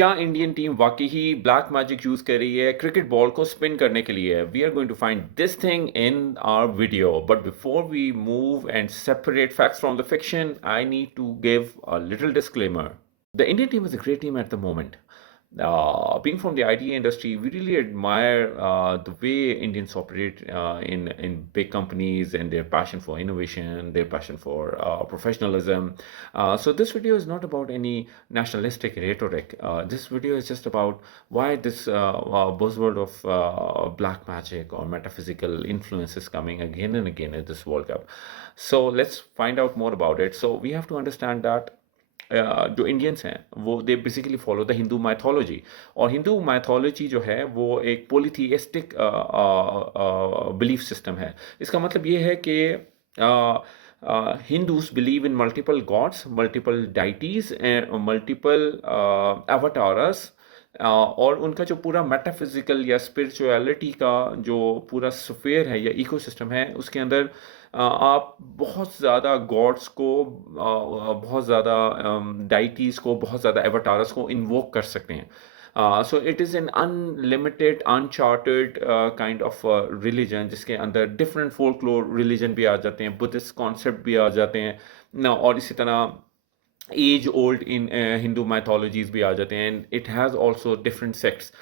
क्या Indian team वाकई ही black magic use कर रही है क्रिकेट बॉल को स्पिन करने के लिए? We are going to find this thing in our video, but before we move and separate facts from the fiction, I need to give a little disclaimer. The Indian team is a great team at the moment. Being from the IT industry, we really admire the way Indians operate in big companies and their passion for innovation, their passion for professionalism. So this video is not about any nationalistic rhetoric. This video is just about why this buzzword of black magic or metaphysical influence is coming again and again in this World Cup. So let's find out more about it. So we have to understand that जो इंडियंस हैं वो they basically follow the Hindu माइथोलॉजी, और हिंदू माइथोलॉजी जो है वो एक पोलीथियस्टिक belief system है। इसका मतलब ये है कि Hindus believe in multiple gods, multiple deities and multiple avatars, और उनका जो पूरा मेटाफिजिकल या स्पिरिचुअलिटी का जो पूरा स्फीयर है या इकोसिस्टम है उसके अंदर आप बहुत ज़्यादा गॉड्स को, बहुत ज़्यादा डाइटीज़ को, बहुत ज़्यादा एवटारस को इन्वोक कर सकते हैं. So it is an unlimited uncharted kind of religion जिसके अंदर डिफरेंट फोल्कलोर रिलीजन भी आ जाते हैं, बुद्धिस्ट कॉन्सेप्ट भी आ जाते हैं ना, और इसी तरह age old in Hindu mythologies भी आ जाते हैं, and it has also different sects.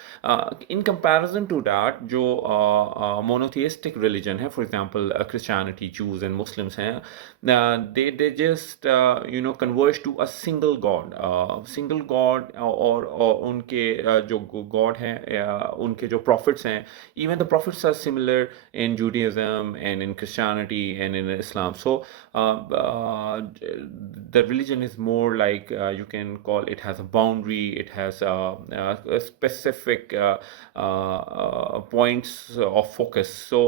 In comparison to that जो मोनोथियस्टिक रिलीजन है, for example Christianity, Jews and Muslims हैं, they just converge to a single god, और उनके जो गॉड हैं, उनके जो प्रॉफिट्स हैं, even the prophets are similar in Judaism and in Christianity and in Islam. So the religion is more like, you can call it has a boundary, it has a specific points of focus. So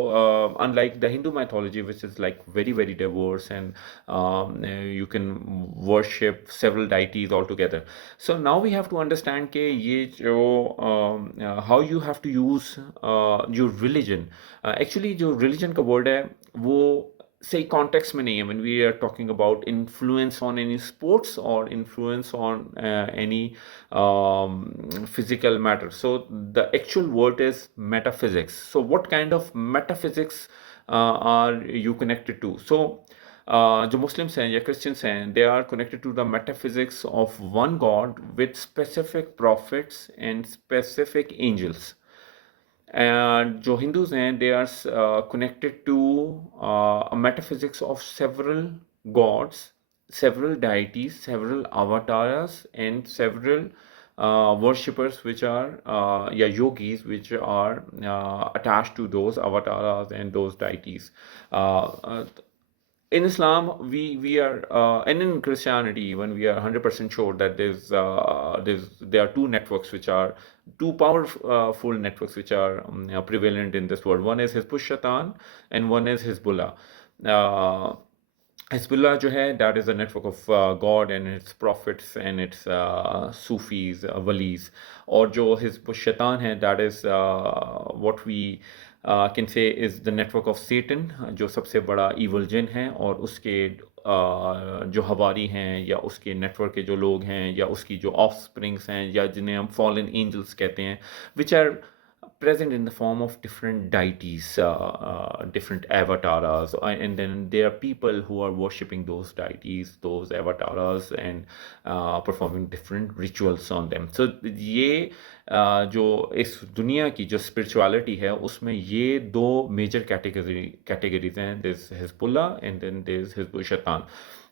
unlike the Hindu mythology, which is like very very diverse, and you can worship several deities altogether. So now we have to understand कि ये जो how you have to use your religion. Actually जो religion का word है वो सही कॉन्टेक्स्ट में नहीं है. when we are talking about influence on any sports or influence on any physical matter, so the actual word is metaphysics. So what kind of metaphysics are you connected to? So जो Muslims हैं या Christians हैं, they are connected to the metaphysics of one God with specific prophets and specific angels. And जो Hindus हैं, they are connected to a metaphysics of several gods, several deities, several avatars, and several worshippers, which are yogis, which are attached to those avatars and those deities. In Islam, we are, and in Christianity, even we are 100% sure that there are two networks which are two powerful networks which are prevalent in this world. One is Hizbut Shaitan and one is Hezbollah. Uh, Hezbollah जो है, that is a network of God and its prophets and its Sufis, walis. और जो Hizbut Shaitan है, that is what we can say is the network of Satan, जो सबसे बड़ा evil जिन है, और उसके जो हवारी हैं या उसके नेटवर्क के जो लोग हैं या उसकी जो ऑफस्प्रिंग्स हैं या जिन्हें हम फॉलन एंजल्स कहते हैं, which are present in the form of different deities, different avatars, and then there are people who are worshipping those deities, those avatars, and performing different rituals on them. So ये जो इस दुनिया की जो spirituality है उसमें ये दो major categories हैं. There's Hezbollah and then there's Hizbut Shaitan.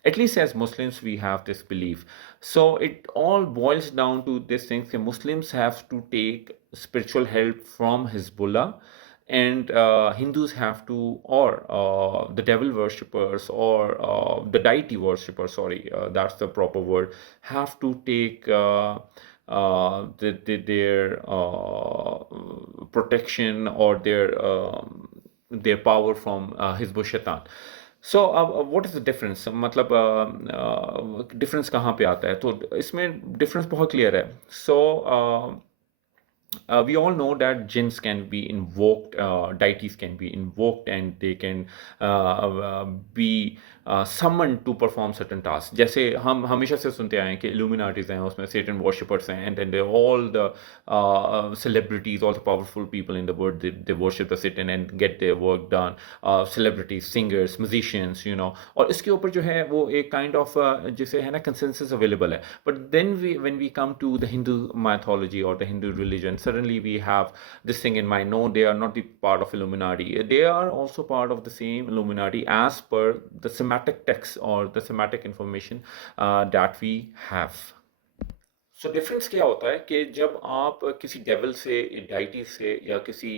At least as Muslims, we have this belief. So it all boils down to this thing that Muslims have to take spiritual help from Hezbollah, and Hindus have to, or the devil worshippers, or the deity worshippers, sorry, that's the proper word, have to take their protection or their power from Hizbut Shaitan. सो अब what is the difference, मतलब डिफरेंस कहाँ पे आता है? तो इसमें डिफरेंस बहुत क्लियर है. सो we all know that jinns can be invoked, deities can be invoked, and they can be summon to perform certain task. जैसे हम हमेशा से सुनते आए हैं कि इल्यूमिनाटीज हैं, उसमें सेटन वर्शिपर्स हैं, and then they all the celebrities, all the powerful people in the world, they worship the Satan and get their work done. Celebrities, singers, musicians, you know, और इसके ऊपर जो है वो एक काइंड ऑफ जिसे है ना कंसेंसस अवेलेबल है. But then we when we come to the Hindu mythology or the Hindu religion, suddenly we have this thing in mind. No, they are not the part of Illuminati. They are also part of the same Illuminati as per the Semitic text or the Semitic information that we have. So difference क्या होता है कि जब आप किसी डेविल से, डाइटी से या किसी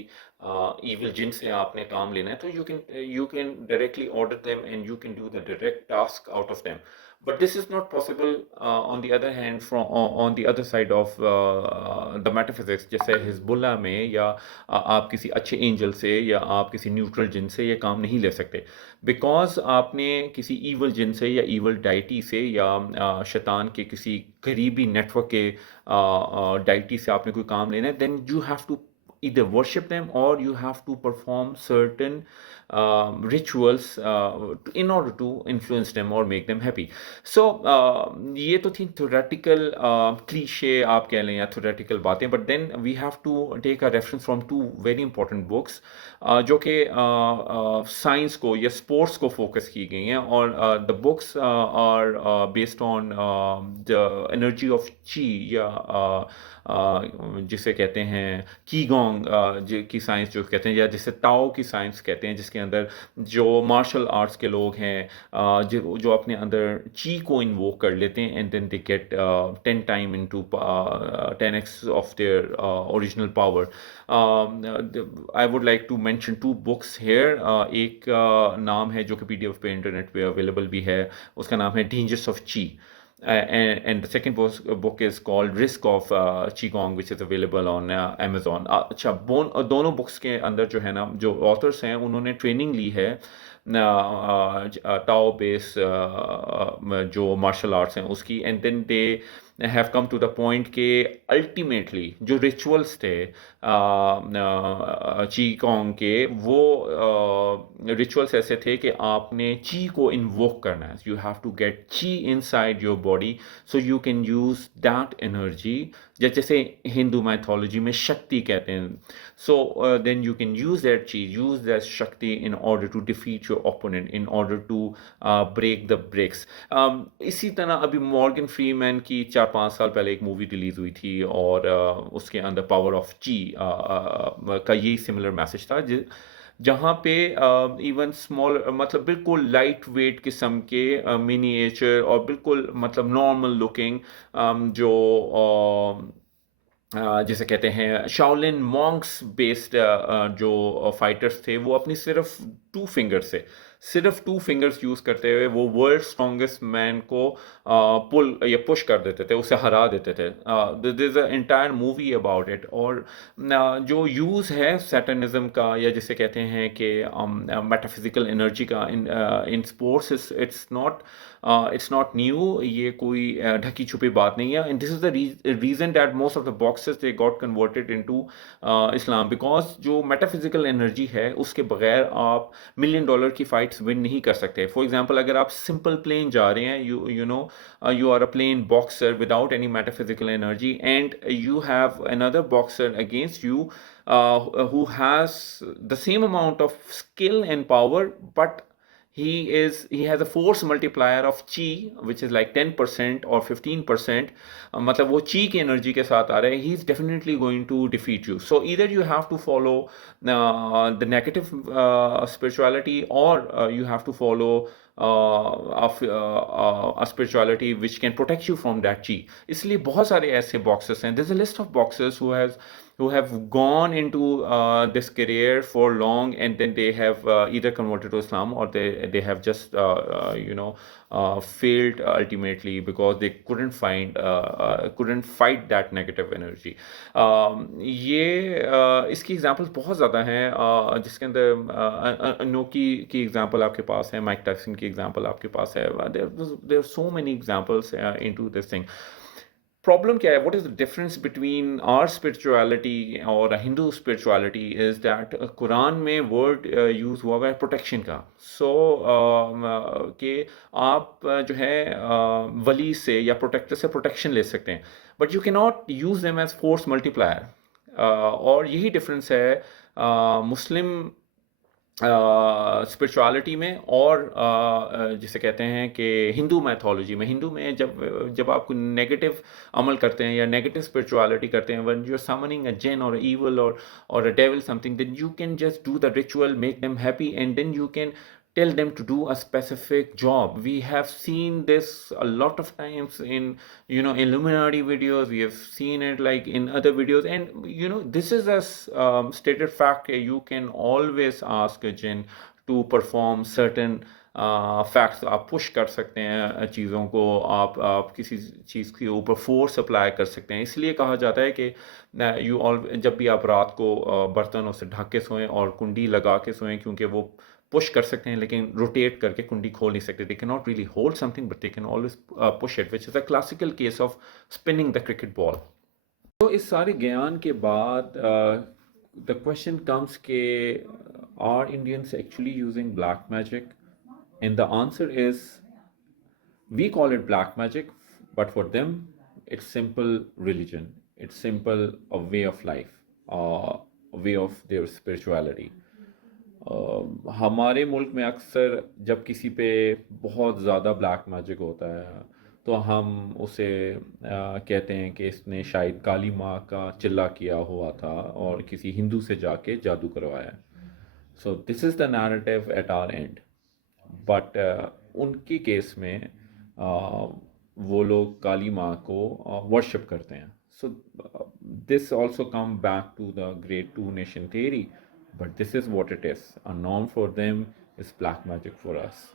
इविल जिन से आपने काम लेना है, तो you can directly order them and you can do the direct task out of them. But this is not possible on the other hand from on the other side of the metaphysics. जैसे हिजबुल्ला में या आप किसी अच्छे एंजल से या आप किसी न्यूट्रल जिन से ये काम नहीं ले सकते, बिकॉज आपने किसी ईवल जिन से या ईवल डाइटी से या शैतान के किसी करीबी नेटवर्क के डाइटी से आपने कोई काम लेना है, then you have to either worship them or you have to perform certain rituals in order to influence them or make them happy. So ये तो थी theoretical cliche आप कह लें या theoretical बातें, but then we have to take a reference from two very important books जो कि साइंस को या स्पोर्ट्स को फोकस की गई हैं, और the books are based on the energy of chi या जिसे कहते हैं कीगोंग की साइंस जो कहते हैं, या जिसे ताओ की साइंस कहते हैं, जिसके अंदर जो मार्शल आर्ट्स के लोग हैं जो अपने अंदर ची को इन्वोक कर लेते हैं and then they get 10 time into 10x of their original power. I would like to mention two books here. एक नाम है जो कि PDF पे इंटरनेट पे अवेलेबल भी है, उसका नाम है डेंजर्स ऑफ ची. And the second book is called Risk of Qigong, which is available on Amazon. अच्छा, दोनों बुक्स के अंदर जो है ना, जो ऑथर्स हैं उन्होंने ट्रेनिंग ली है टाओ बेस जो मार्शल आर्ट्स हैं उसकी, and then they have come to the point के अल्टीमेटली जो रिचुअल्स थे ची कॉन्ग के, वो रिचुअल्स ऐसे थे कि आपने ची को इन्वोक करना है. You have to get chi inside your body so you can use that energy, जैसे हिंदू माइथोलॉजी में शक्ति कहते हैं. So then you can use that chi, use that shakti in order to defeat your opponent, in order to break the breaks. इसी तरह अभी Morgan Freeman की 4-5 साल पहले एक मूवी रिलीज हुई थी, और उसके अंदर पावर ऑफ ची का यही सिमिलर मैसेज था, जहाँ पे इवन स्मॉल मतलब बिल्कुल लाइट वेट किस्म के मिनिएचर और बिल्कुल मतलब नॉर्मल लुकिंग जो जिसे कहते हैं शाओलिन मॉन्क्स बेस्ड जो फाइटर्स थे, वो अपनी सिर्फ टू फिंगर्स यूज़ करते हुए वो वर्ल्ड स्ट्रॉन्गेस्ट मैन को पुल या पुश कर देते थे, उसे हरा देते थे. This is a entire movie about it. और जो यूज़ है सैटनिज्म का, या जिसे कहते हैं कि मेटाफिजिकल एनर्जी का in sports, it's not new. ये कोई ढकी छुपी बात नहीं है. And this is the reason that most of the boxes they got converted into इस्लाम, बिकॉज जो मेटाफिजिकल एनर्जी है उसके बगैर आप $1 मिलियन की फाइट्स विन नहीं कर सकते. फॉर एग्जांपल, अगर आप सिंपल प्लेन जा रहे हैं, you know you are a plain boxer without any metaphysical energy, and you have another boxer against you who has the same amount of skill and power, but he has a force multiplier of chi which is like 10% or 15%. मतलब वो chi की energy के साथ आ रहा है. He is definitely going to defeat you. So either you have to follow the negative spirituality, or you have to follow a spirituality which can protect you from that chi. इसलिए बहुत सारे ऐसे boxers हैं. There's a list of boxers who have gone into this career for long, and then they have either converted to Islam, or they have just failed ultimately because they couldn't fight that negative energy. ये इसकी एग्जांपल्स बहुत ज़्यादा हैं, जिसके अंदर अनोकी की एग्जांपल आपके पास है, माइक टायसन की एग्जांपल आपके पास है. There are so many examples into this thing. problem क्या है, what is the difference between our spirituality और Hindu spirituality is that Quran में word यूज़ हुआ हुआ है प्रोटेक्शन का. So कि आप जो है वली से या प्रोटेक्टर से प्रोटेक्शन ले सकते हैं, but you can not use them as force multiplier. और यही डिफरेंस है मुस्लिम स्पिरिचुअलिटी में और जिसे कहते हैं कि हिंदू मैथोलॉजी में. हिंदू में जब जब आप नेगेटिव अमल करते हैं या नेगेटिव स्पिरिचुअलिटी करते हैं, व्हेन यू आर समनिंग अ जिन और evil or a devil something, then you can just do the ritual, make them happy, and then you can tell them to do a specific job. We have seen this a lot of times in Illuminati videos. We have seen it like in other videos, and this is a stated fact. You can always ask a jinn to perform certain facts. आप पुश कर सकते हैं चीज़ों को, आप किसी चीज़ के ऊपर फोर्स अप्लाई कर सकते हैं. इसलिए कहा जाता है कि जब भी आप रात को बर्तनों से ढक के सोएं और कुंडी लगा के सोएं, क्योंकि वो पुश कर सकते हैं लेकिन रोटेट करके कुंडी खोल नहीं सकते. They can not really hold something but they can always push it, which is a classical case of spinning the cricket ball. तो इस सारे ज्ञान के बाद द क्वेश्चन कम्स के are Indians actually using black magic? And the answer is, we call it black magic, but for them, it's simple religion. It's simple a way of life, a way of their spirituality. हमारे मुल्क में अक्सर जब किसी पे बहुत ज़्यादा black magic होता है तो हम उसे कहते हैं कि इसने शायद काली माँ का चिल्ला किया हुआ था और किसी हिंदू से जाके जादू करवाया. So this is the narrative at our end. But उनके केस में वो लोग काली माँ को वर्शिप करते हैं. So this also come back to the great two nation theory, but this is what it is. A norm for them is black magic for us.